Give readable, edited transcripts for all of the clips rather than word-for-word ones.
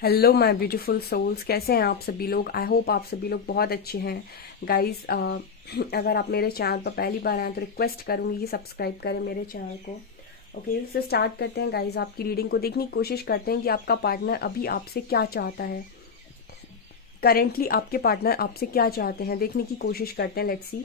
Hello my beautiful souls, कैसे हैं आप सभी लोग। आई होप आप सभी लोग बहुत अच्छे हैं गाइस। अगर आप मेरे चैनल पर पहली बार आए तो रिक्वेस्ट करूंगी कि सब्सक्राइब करें मेरे चैनल को। ओके, इससे स्टार्ट करते हैं गाइस। आपकी रीडिंग को देखने की कोशिश करते हैं कि आपका पार्टनर अभी आपसे क्या चाहता है। करेंटली आपके पार्टनर आपसे क्या चाहते हैं देखने की कोशिश करते हैं। Let's see.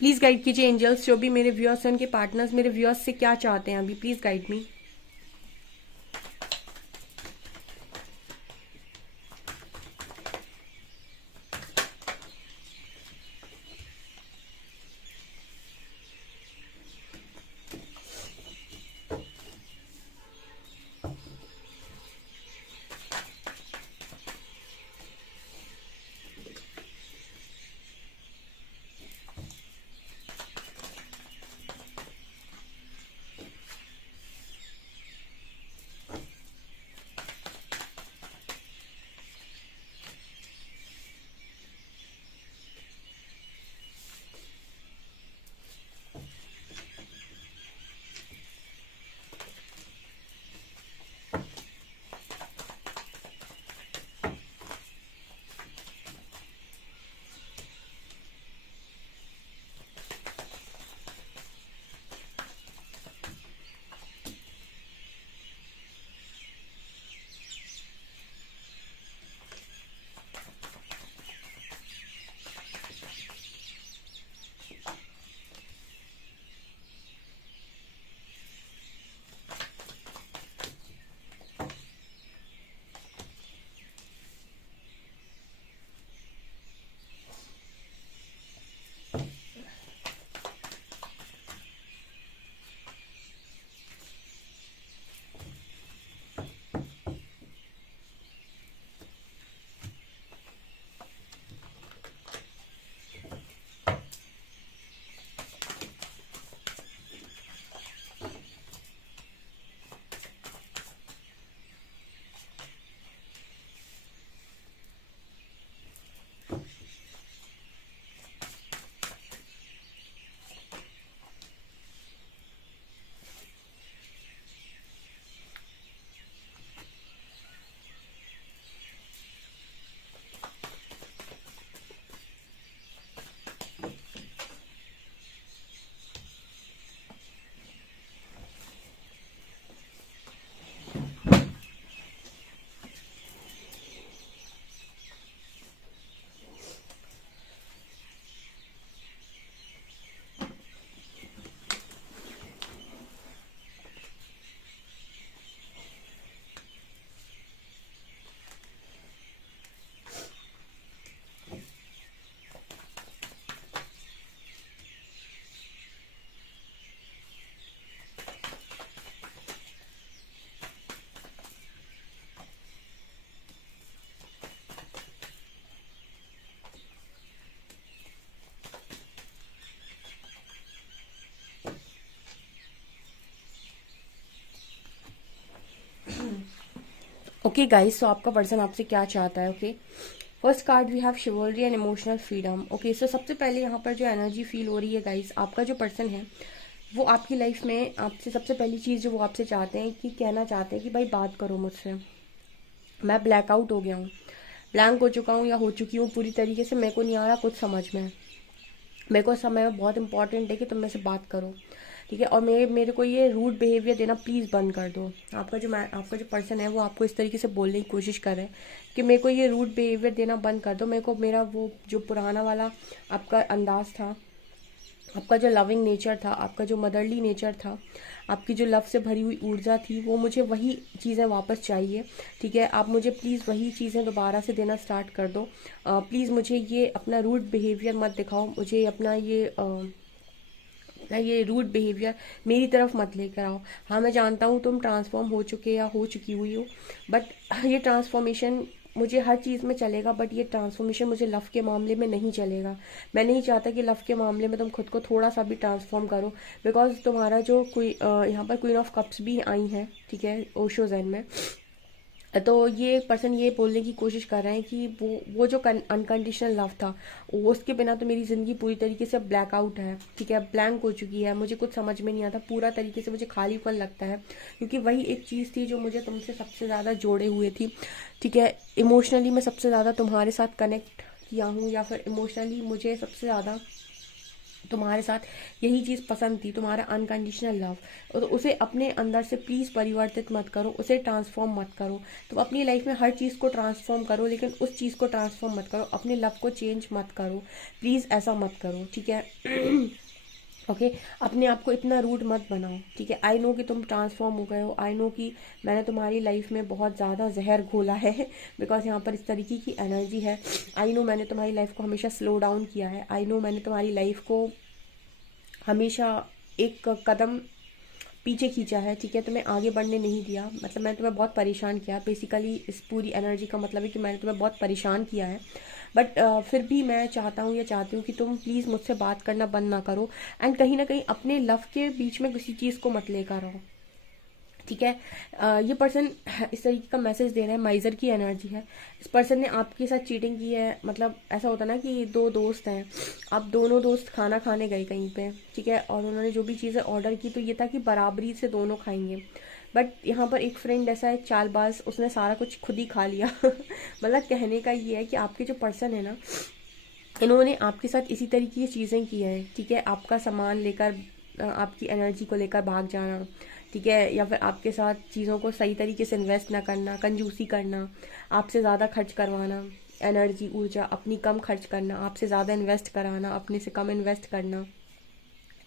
प्लीज गाइड कीजिए एंजल्स, जो भी मेरे व्यूअर्स हैं उनके पार्टनर्स मेरे व्यूअर्स से क्या चाहते हैं अभी। Please guide me. Okay guys, so आपका पर्सन आपसे क्या चाहता है। Okay, first card we have chivalry and emotional freedom. Okay, so सबसे पहले यहाँ पर जो एनर्जी फील हो रही है गाइस, आपका जो पर्सन है वो आपकी लाइफ में आपसे सबसे पहली चीज़ जो वो आपसे चाहते हैं कि कहना चाहते हैं कि भाई बात करो मुझसे। मैं ब्लैकआउट हो गया हूँ, ब्लैंक हो चुका हूँ या हो चुकी हूँ पूरी तरीके से। मेरे को नहीं आ रहा कुछ समझ में। मेरे को समय में बहुत इंपॉर्टेंट है कि तुम मेरे से बात करो, ठीक है। और मेरे मेरे को ये रूड बिहेवियर देना प्लीज़ बंद कर दो। आपका जो पर्सन है वो आपको इस तरीके से बोलने की कोशिश कर रहे हैं कि मेरे को ये रूड बिहेवियर देना बंद कर दो। मेरे को मेरा वो जो पुराना वाला आपका अंदाज था, आपका जो लविंग नेचर था, आपका जो मदरली नेचर था, आपकी जो लव से भरी हुई ऊर्जा थी, वो मुझे वही चीज़ें वापस चाहिए, ठीक है। आप मुझे प्लीज़ वही चीज़ें दोबारा से देना स्टार्ट कर दो। प्लीज़ मुझे ये अपना रूड बिहेवियर मत दिखाओ, मुझे अपना ये रूड बिहेवियर मेरी तरफ मत लेकर आओ। हाँ, मैं जानता हूँ तुम ट्रांसफॉर्म हो चुके या हो चुकी हुई हो, बट ये ट्रांसफॉर्मेशन मुझे हर चीज़ में चलेगा, बट ये ट्रांसफॉर्मेशन मुझे लव के मामले में नहीं चलेगा। मैं नहीं चाहता कि लव के मामले में तुम खुद को थोड़ा सा भी ट्रांसफॉर्म करो, बिकॉज तुम्हारा जो कोई यहाँ पर क्वीन ऑफ कप्स भी आई हैं, ठीक है, ओशो ज़ेन में। तो ये पर्सन ये बोलने की कोशिश कर रहे हैं कि वो जो अनकंडीशनल लव था, वो उसके बिना तो मेरी ज़िंदगी पूरी तरीके से ब्लैकआउट है, ठीक है, ब्लैंक हो चुकी है, मुझे कुछ समझ में नहीं आता, पूरा तरीके से मुझे खालीपन लगता है, क्योंकि वही एक चीज़ थी जो मुझे तुमसे सबसे ज़्यादा जोड़े हुए थी, ठीक है, इमोशनली मैं सबसे ज़्यादा तुम्हारे साथ कनेक्ट किया हूँ, या फिर इमोशनली मुझे सबसे ज़्यादा तुम्हारे साथ यही चीज़ पसंद थी, तुम्हारा अनकंडीशनल लव। तो उसे अपने अंदर से प्लीज़ परिवर्तित मत करो, उसे ट्रांसफॉर्म मत करो। तो अपनी लाइफ में हर चीज़ को ट्रांसफॉर्म करो, लेकिन उस चीज़ को ट्रांसफॉर्म मत करो, अपने लव को चेंज मत करो, प्लीज़ ऐसा मत करो, ठीक है। ओके अपने आप को इतना रूड मत बनाओ, ठीक है। आई नो कि तुम ट्रांसफॉर्म हो गए हो, आई नो कि मैंने तुम्हारी लाइफ में बहुत ज़्यादा जहर घोला है बिकॉज यहाँ पर इस तरीके की एनर्जी है। आई नो मैंने तुम्हारी लाइफ को हमेशा स्लो डाउन किया है, आई नो मैंने तुम्हारी लाइफ को हमेशा एक कदम पीछे खींचा है, ठीक है, तुम्हें आगे बढ़ने नहीं दिया, मतलब मैंने तुम्हें बहुत परेशान किया। बेसिकली इस पूरी एनर्जी का मतलब है कि मैंने तुम्हें बहुत परेशान किया है, बट फिर भी मैं चाहता हूँ या चाहती हूँ कि तुम प्लीज़ मुझसे बात करना बंद ना करो, एंड कहीं ना कहीं अपने लव के बीच में किसी चीज़ को मत लेकर आओ, ठीक है। ये पर्सन इस तरीके का मैसेज दे रहा है, माइजर की एनर्जी है, इस पर्सन ने आपके साथ चीटिंग की है। मतलब ऐसा होता ना कि दो दोस्त हैं, आप दोनों दोस्त खाना खाने गए कहीं पे, ठीक है, और उन्होंने जो भी चीज़ें ऑर्डर की तो ये था कि बराबरी से दोनों खाएंगे, बट यहाँ पर एक फ्रेंड ऐसा है चालबाज, उसने सारा कुछ खुद ही खा लिया मतलब कहने का ये है कि आपके जो पर्सन है ना, इन्होंने आपके साथ इसी तरीके की चीज़ें की हैं, ठीक है, आपका सामान लेकर आपकी एनर्जी को लेकर भाग जाना, ठीक है, या फिर आपके साथ चीज़ों को सही तरीके से इन्वेस्ट ना करना, कंजूसी करना, आपसे ज़्यादा खर्च करवाना, एनर्जी ऊर्जा अपनी कम खर्च करना, आपसे ज़्यादा इन्वेस्ट कराना, अपने से कम इन्वेस्ट करना,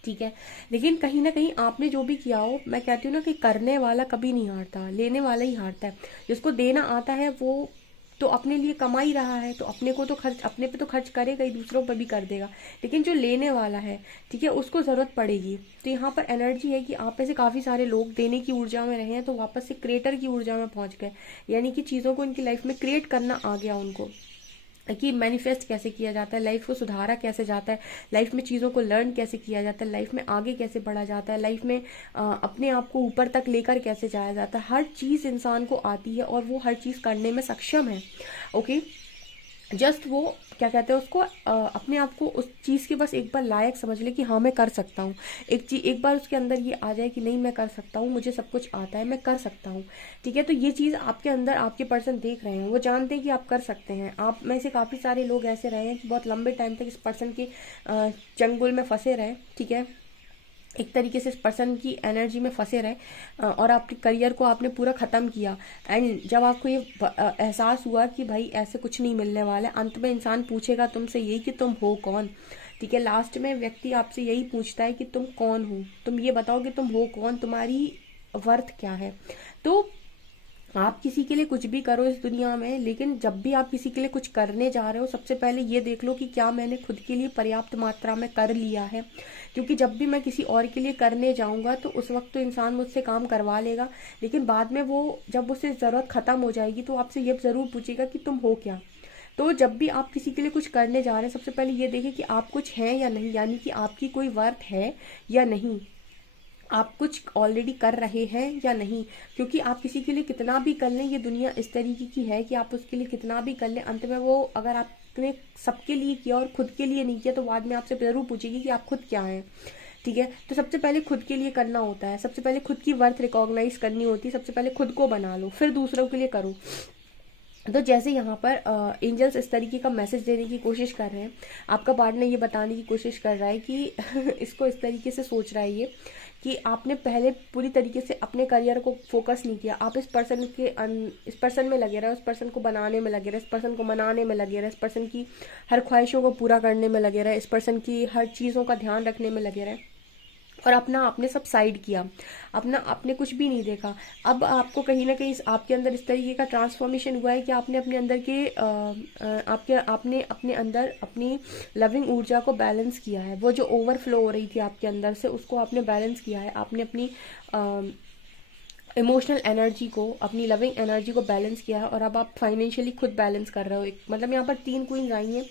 ठीक है। लेकिन कहीं ना कहीं आपने जो भी किया हो, मैं कहती हूँ ना कि करने वाला कभी नहीं हारता, लेने वाला ही हारता है। जिसको देना आता है वो तो अपने लिए कमा ही रहा है, तो अपने को तो खर्च, अपने पे तो खर्च करेगा ही, दूसरों पर भी कर देगा, लेकिन जो लेने वाला है, ठीक है, उसको ज़रूरत पड़ेगी। तो यहाँ पर एनर्जी है कि आप में से काफ़ी सारे लोग देने की ऊर्जा में रहे हैं, तो वापस से क्रिएटर की ऊर्जा में पहुंच गए, यानी कि चीज़ों को उनकी लाइफ में क्रिएट करना आ गया उनको, कि मैनिफेस्ट कैसे किया जाता है, लाइफ को सुधारा कैसे जाता है, लाइफ में चीज़ों को लर्न कैसे किया जाता है, लाइफ में आगे कैसे बढ़ा जाता है, लाइफ में अपने आप को ऊपर तक लेकर कैसे जाया जाता है, हर चीज़ इंसान को आती है और वो हर चीज़ करने में सक्षम है। ओके जस्ट वो क्या कहते हैं उसको, अपने आप को उस चीज़ के बस एक बार लायक समझ ले कि हाँ मैं कर सकता हूँ, एक बार उसके अंदर ये आ जाए कि नहीं मैं कर सकता हूँ, मुझे सब कुछ आता है, मैं कर सकता हूँ, ठीक है। तो ये चीज़ आपके अंदर आपके पर्सन देख रहे हैं, वो जानते हैं कि आप कर सकते हैं। आप में से काफ़ी सारे लोग ऐसे रहे हैं कि बहुत लंबे टाइम तक इस पर्सन के चंगुल में फंसे रहे, ठीक है, एक तरीके से इस पर्सन की एनर्जी में फंसे रहे, और आपके करियर को आपने पूरा ख़त्म किया, एंड जब आपको ये एहसास हुआ कि भाई ऐसे कुछ नहीं मिलने वाला है, अंत में इंसान पूछेगा तुमसे यही कि तुम हो कौन, ठीक है, लास्ट में व्यक्ति आपसे यही पूछता है कि तुम कौन हो, तुम ये बताओ कि तुम हो कौन, तुम्हारी वर्थ क्या है। तो आप किसी के लिए कुछ भी करो इस दुनिया में, लेकिन जब भी आप किसी के लिए कुछ करने जा रहे हो, सबसे पहले ये देख लो कि क्या मैंने खुद के लिए पर्याप्त मात्रा में कर लिया है, क्योंकि जब भी मैं किसी और के लिए करने जाऊंगा तो उस वक्त तो इंसान मुझसे काम करवा लेगा, लेकिन बाद में वो जब उससे ज़रूरत ख़त्म हो जाएगी तो आपसे ये ज़रूर पूछेगा कि तुम हो क्या। तो जब भी आप किसी के लिए कुछ करने जा रहे हैं, सबसे पहले ये देखें कि आप कुछ हैं या नहीं, यानी कि आपकी कोई वर्थ है या नहीं, आप कुछ ऑलरेडी कर रहे हैं या नहीं, क्योंकि आप किसी के लिए कितना भी कर लें, ये दुनिया इस तरीके की है कि आप उसके लिए कितना भी कर लें, अंत में वो अगर आपने सबके लिए किया और खुद के लिए नहीं किया तो बाद में आपसे ज़रूर पूछेगी कि आप खुद क्या हैं, ठीक है। तो सबसे पहले खुद के लिए करना होता है, सबसे पहले खुद की वर्थ रिकॉग्नाइज करनी होती है, सबसे पहले खुद को बना लो, फिर दूसरों के लिए करो। तो जैसे यहाँ पर एंजल्स इस तरीके का मैसेज देने की कोशिश कर रहे हैं, आपका पार्टनर ये बताने की कोशिश कर रहा है कि इसको इस तरीके से सोच रहा है ये कि आपने पहले पूरी तरीके से अपने करियर को फोकस नहीं किया, आप इस पर्सन में लगे रहे, उस पर्सन को बनाने में लगे रहे, इस पर्सन को मनाने में लगे रहे, इस पर्सन की हर ख्वाहिशों को पूरा करने में लगे रहे, इस पर्सन की हर चीज़ों का ध्यान रखने में लगे रहे, और अपना आपने सब साइड किया, अपना आपने कुछ भी नहीं देखा। अब आपको कहीं ना कहीं आपके अंदर इस तरीके का ट्रांसफॉर्मेशन हुआ है कि आपने अपने अंदर के आपने अपने अंदर अपनी लविंग ऊर्जा को बैलेंस किया है, वो जो ओवरफ्लो हो रही थी आपके अंदर से उसको आपने बैलेंस किया है, आपने अपनी इमोशनल एनर्जी को, अपनी लविंग एनर्जी को बैलेंस किया है, और अब आप फाइनेंशियली खुद बैलेंस कर रहे हो। एक मतलब यहाँ पर 3 क्वींस आई हैं,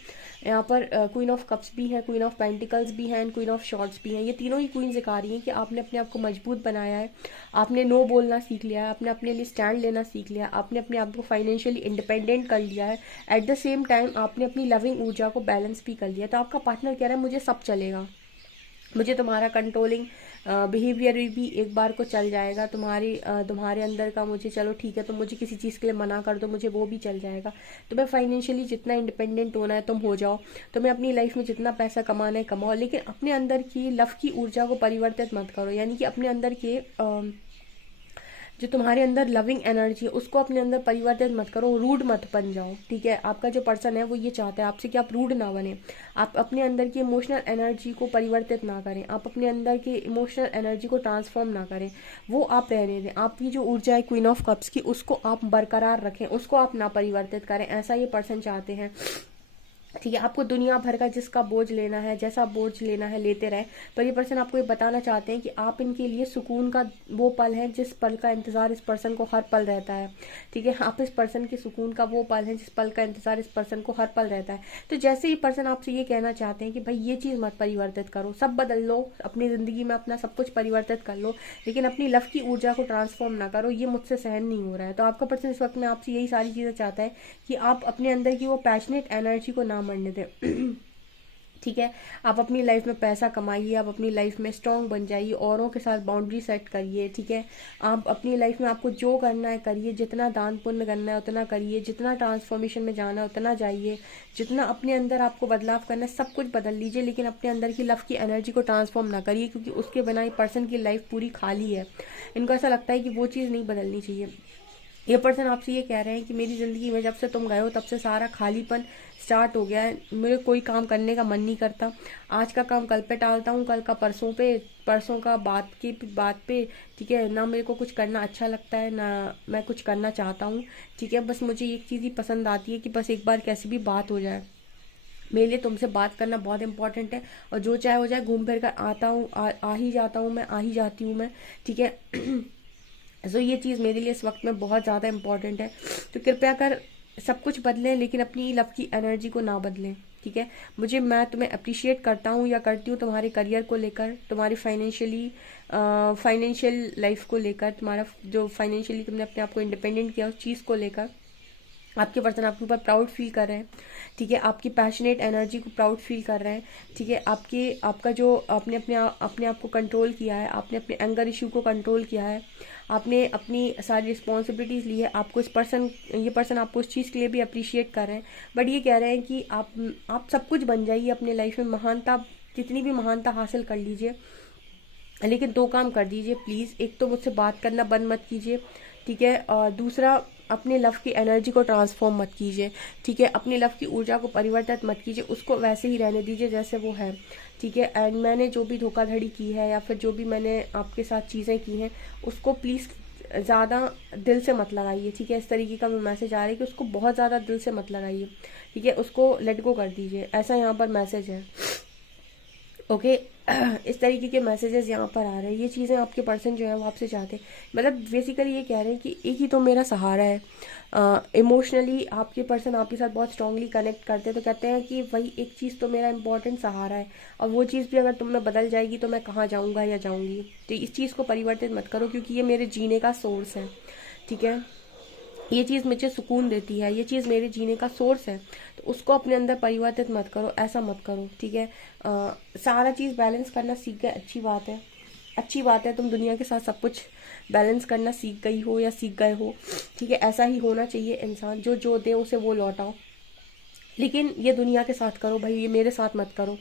यहाँ पर क्वीन ऑफ कप्स भी है, क्वीन ऑफ पेंटिकल्स भी हैं, क्वीन ऑफ शॉर्ट्स भी हैं। ये तीनों ही क्वीन दिखा रही हैं कि आपने अपने आप को मजबूत बनाया है, आपने नो बोलना सीख लिया है, आपने अपने लिए स्टैंड लेना सीख लिया, आपने अपने आप को फाइनेंशियली इंडिपेंडेंट कर लिया है। एट द सेम टाइम आपने अपनी लविंग ऊर्जा को बैलेंस भी कर लिया। तो आपका पार्टनर कह रहा है मुझे सब चलेगा, मुझे तुम्हारा कंट्रोलिंग बिहेवियर भी एक बार को चल जाएगा, तुम्हारे अंदर का मुझे, चलो ठीक है तुम मुझे किसी चीज़ के लिए मना कर दो, मुझे वो भी चल जाएगा। तुम्हें फाइनेंशियली जितना इंडिपेंडेंट होना है तुम हो जाओ, तुम्हें अपनी लाइफ में जितना पैसा कमाना है कमाओ, लेकिन अपने अंदर की लव की ऊर्जा को परिवर्तित मत करो। यानी कि अपने अंदर के जो तुम्हारे अंदर लविंग एनर्जी है उसको अपने अंदर परिवर्तित मत करो, रूड मत बन जाओ। ठीक है, आपका जो पर्सन है वो ये चाहता है आपसे कि आप रूड ना बने, आप अपने अंदर की इमोशनल एनर्जी को परिवर्तित ना करें, आप अपने अंदर की इमोशनल एनर्जी को ट्रांसफॉर्म ना करें, वो आप रहने दें। आपकी जो ऊर्जा है क्वीन ऑफ कप्स की उसको आप बरकरार रखें, उसको आप ना परिवर्तित करें, ऐसा ये पर्सन चाहते हैं। ठीक है, आपको दुनिया भर का जिसका बोझ लेना है, जैसा बोझ लेना है लेते रहे, पर ये पर्सन आपको ये बताना चाहते हैं कि आप इनके लिए सुकून का वो पल है जिस पल का इंतजार इस पर्सन को हर पल रहता है। ठीक है, आप इस पर्सन के सुकून का वो पल है जिस पल का इंतजार इस पर्सन को हर पल रहता है। तो जैसे ही पर्सन आपसे ये कहना चाहते हैं कि भाई ये चीज़ मत परिवर्तित करो, सब बदल लो, अपनी ज़िंदगी में अपना सब कुछ परिवर्तित कर लो, लेकिन अपनी लव की ऊर्जा को ट्रांसफॉर्म ना करो, ये मुझसे सहन नहीं हो रहा है। तो आपका पर्सन इस वक्त में आपसे यही सारी चीज़ें चाहता है कि आप अपने अंदर की वो पैशनेट एनर्जी को ना मरने दें। ठीक है, आप अपनी लाइफ में पैसा कमाइए, आप अपनी लाइफ में स्ट्रांग बन जाइए, औरों के साथ बाउंड्री सेट करिए। ठीक है, आप अपनी लाइफ में आपको जो करना है करिए, जितना दान पुण्य करना है उतना करिए, जितना ट्रांसफॉर्मेशन में जाना है उतना जाइए, जितना अपने अंदर आपको बदलाव करना है सब कुछ बदल लीजिए, लेकिन अपने अंदर की लव की एनर्जी को ट्रांसफॉर्म ना करिए, क्योंकि उसके बिना ये पर्सन की लाइफ पूरी खाली है। इनको ऐसा लगता है कि वो चीज़ नहीं बदलनी चाहिए। ये पर्सन आपसे ये कह रहे हैं कि मेरी ज़िंदगी में जब से तुम गए हो तब से सारा खालीपन स्टार्ट हो गया है, मेरे कोई काम करने का मन नहीं करता, आज का काम कल पे टालता हूँ, कल का परसों पे, परसों का बात पे। ठीक है, ना मेरे को कुछ करना अच्छा लगता है ना मैं कुछ करना चाहता हूँ। ठीक है, बस मुझे एक चीज़ ही पसंद आती है कि बस एक बार कैसी भी बात हो जाए। मेरे लिए तुमसे बात करना बहुत इंपॉर्टेंट है, और जो चाहे हो जाए, घूम फिर कर आता हूँ, आ ही जाता हूँ मैं, आ ही जाती हूँ मैं। ठीक है, सो ये चीज़ मेरे लिए इस वक्त में बहुत ज़्यादा इंपॉर्टेंट है। तो कृपया कर सब कुछ बदलें, लेकिन अपनी लव की एनर्जी को ना बदलें। ठीक है, मैं तुम्हें अप्रिशिएट करता हूँ या करती हूँ तुम्हारे करियर को लेकर, तुम्हारी फाइनेंशियल लाइफ को लेकर, तुम्हारा जो फाइनेंशियली तुमने अपने आप को इंडिपेंडेंट किया उस चीज़ को लेकर। आपके पर्सन आपके ऊपर प्राउड फील कर रहे हैं। ठीक है, आपकी पैशनेट एनर्जी को प्राउड फील कर रहे हैं। ठीक है, आपका जो आपने अपने आप को कंट्रोल किया है, आपने अपने एंगर इशू को कंट्रोल किया है, आपने अपनी सारी रिस्पॉन्सिबिलिटीज़ ली है, आपको ये पर्सन आपको उस चीज़ के लिए भी अप्रिशिएट कर रहे हैं। बट ये कह रहे हैं कि आप सब कुछ बन जाइए अपने लाइफ में, महानता, जितनी भी महानता हासिल कर लीजिए, लेकिन 2 काम कर दीजिए प्लीज़। एक तो मुझसे बात करना बंद मत कीजिए। ठीक है, और दूसरा अपने लव की एनर्जी को ट्रांसफॉर्म मत कीजिए। ठीक है, अपनी लव की ऊर्जा को परिवर्तित मत कीजिए, उसको वैसे ही रहने दीजिए जैसे वो है। ठीक है, एंड मैंने जो भी धोखाधड़ी की है या फिर जो भी मैंने आपके साथ चीज़ें की हैं उसको प्लीज़ ज़्यादा दिल से मत लगाइए। ठीक है, इस तरीके का मैसेज आ रहा है कि उसको बहुत ज़्यादा दिल से मत लगाइए। ठीक है, उसको लेट गो कर दीजिए, ऐसा यहाँ पर मैसेज है। ओके, इस तरीके के मैसेजेस यहाँ पर आ रहे हैं। ये चीज़ें आपके पर्सन जो है वो आपसे चाहते हैं, मतलब बेसिकली ये कह रहे हैं कि एक ही तो मेरा सहारा है। इमोशनली आपके पर्सन आपके साथ बहुत स्ट्रांगली कनेक्ट करते हैं, तो कहते हैं कि वही एक चीज़ तो मेरा इंपॉर्टेंट सहारा है, और वो चीज़ भी अगर तुम में बदल जाएगी तो मैं कहाँ जाऊँगा या जाऊँगी। तो इस चीज़ को परिवर्तित मत करो, क्योंकि ये मेरे जीने का सोर्स है। ठीक है, ये चीज़ मुझे सुकून देती है, ये चीज़ मेरे जीने का सोर्स है, तो उसको अपने अंदर परिवर्तित मत करो, ऐसा मत करो। ठीक है, सारा चीज़ बैलेंस करना सीख गए, अच्छी बात है, अच्छी बात है, तुम दुनिया के साथ सब कुछ बैलेंस करना सीख गई हो या सीख गए हो। ठीक है, ऐसा ही होना चाहिए इंसान, जो दे उसे वो लौटाओ, लेकिन ये दुनिया के साथ करो भाई, ये मेरे साथ मत करो।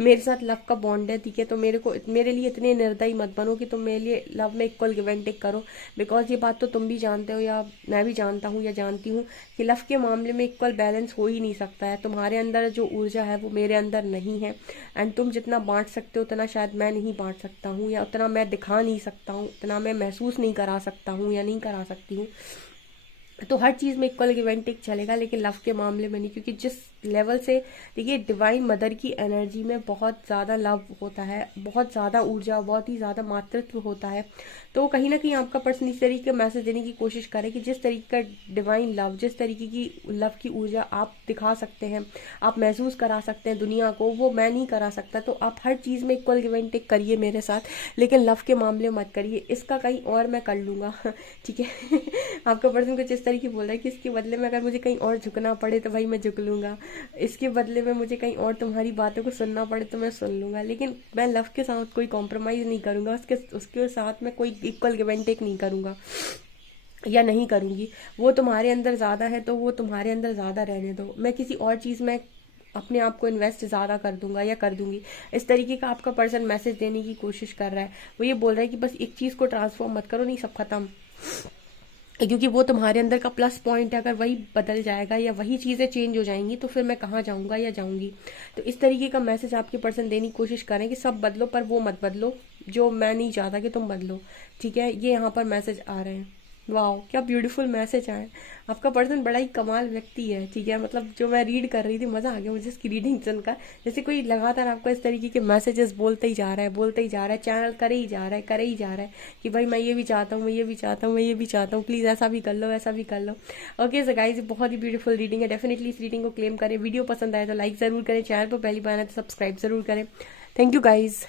मेरे साथ लव का बॉन्ड है। ठीक है, तो मेरे लिए इतने निर्दयी मत बनो कि तुम मेरे लिए लव में इक्वल गिव एंड टेक करो, बिकॉज ये बात तो तुम भी जानते हो या मैं भी जानता हूँ या जानती हूँ कि लव के मामले में इक्वल बैलेंस हो ही नहीं सकता है। तुम्हारे अंदर जो ऊर्जा है वो मेरे अंदर नहीं है, एंड तुम जितना बांट सकते हो उतना शायद मैं नहीं बांट सकता हूँ, या उतना मैं दिखा नहीं सकता हूँ, उतना मैं महसूस नहीं करा सकता हूँ या नहीं करा सकती हूँ। तो हर चीज़ में इक्वल गिव एंड टेक चलेगा, लेकिन लव के मामले में नहीं, क्योंकि जिस लेवल से देखिए डिवाइन मदर की एनर्जी में बहुत ज़्यादा लव होता है, बहुत ज़्यादा ऊर्जा, बहुत ही ज़्यादा मातृत्व होता है। तो कहीं ना कहीं आपका पर्सन इस तरीके का मैसेज देने की कोशिश करे कि जिस तरीके का डिवाइन लव, जिस तरीके की लव की ऊर्जा आप दिखा सकते हैं, आप महसूस करा सकते हैं दुनिया को, वो मैं नहीं करा सकता। तो आप हर चीज़ में इक्वल गिव एंड टेक करिए मेरे साथ, लेकिन लव के मामले मत करिए, इसका कहीं और मैं कर लूँगा। ठीक है। आपका पर्सन कुछ इस तरीके बोल रहा है कि इसके बदले में अगर मुझे कहीं और झुकना पड़े तो भाई मैं झुक लूँगा, इसके बदले में मुझे कहीं और तुम्हारी बातों को सुनना पड़े तो मैं सुन लूँगा, लेकिन मैं लव के साथ कोई कॉम्प्रोमाइज़ नहीं करूँगा, उसके साथ मैं कोई इक्वल गिव एंड टेक नहीं करूँगा या नहीं करूँगी। वो तुम्हारे अंदर ज़्यादा है तो वो तुम्हारे अंदर ज़्यादा रहने दो, मैं किसी और चीज़ में अपने आप को इन्वेस्ट ज़्यादा कर दूंगा या कर दूंगी। इस तरीके का आपका पर्सन मैसेज देने की कोशिश कर रहा है। वो ये बोल रहा है कि बस एक चीज़ को ट्रांसफॉर्म मत करो, नहीं सब खत्म, क्योंकि वो तुम्हारे अंदर का प्लस पॉइंट है। अगर वही बदल जाएगा या वही चीज़ें चेंज हो जाएंगी तो फिर मैं कहाँ जाऊँगा या जाऊँगी। तो इस तरीके का मैसेज आपके पर्सन देने की कोशिश करें कि सब बदलो पर वो मत बदलो जो मैं नहीं चाहता कि तुम बदलो। ठीक है, ये यहाँ पर मैसेज आ रहे हैं। वाह, क्या ब्यूटीफुल मैसेज आए। आपका पर्सन बड़ा ही कमाल व्यक्ति है। ठीक है, मतलब जो मैं रीड कर रही थी मज़ा आ गया मुझे इसकी रीडिंग सुनकर। जैसे कोई लगातार आपको इस तरीके के मैसेजेस बोलते ही जा रहा है, बोलते ही जा रहा है, चैनल करे ही जा रहा है, करे ही जा रहा है कि भाई मैं ये भी चाहता हूँ, मैं ये भी चाहता हूँ, मैं ये भी चाहता हूँ, प्लीज़ ऐसा भी कर लो, ऐसा भी कर लो। ओके सो गाइस, बहुत ही ब्यूटीफुल रीडिंग है। डेफिनेटली इस रीडिंग को क्लेम करें। वीडियो पसंद आए तो लाइक ज़रूर करें, चैनल पर पहली बार है तो सब्सक्राइब ज़रूर करें। Thank you guys.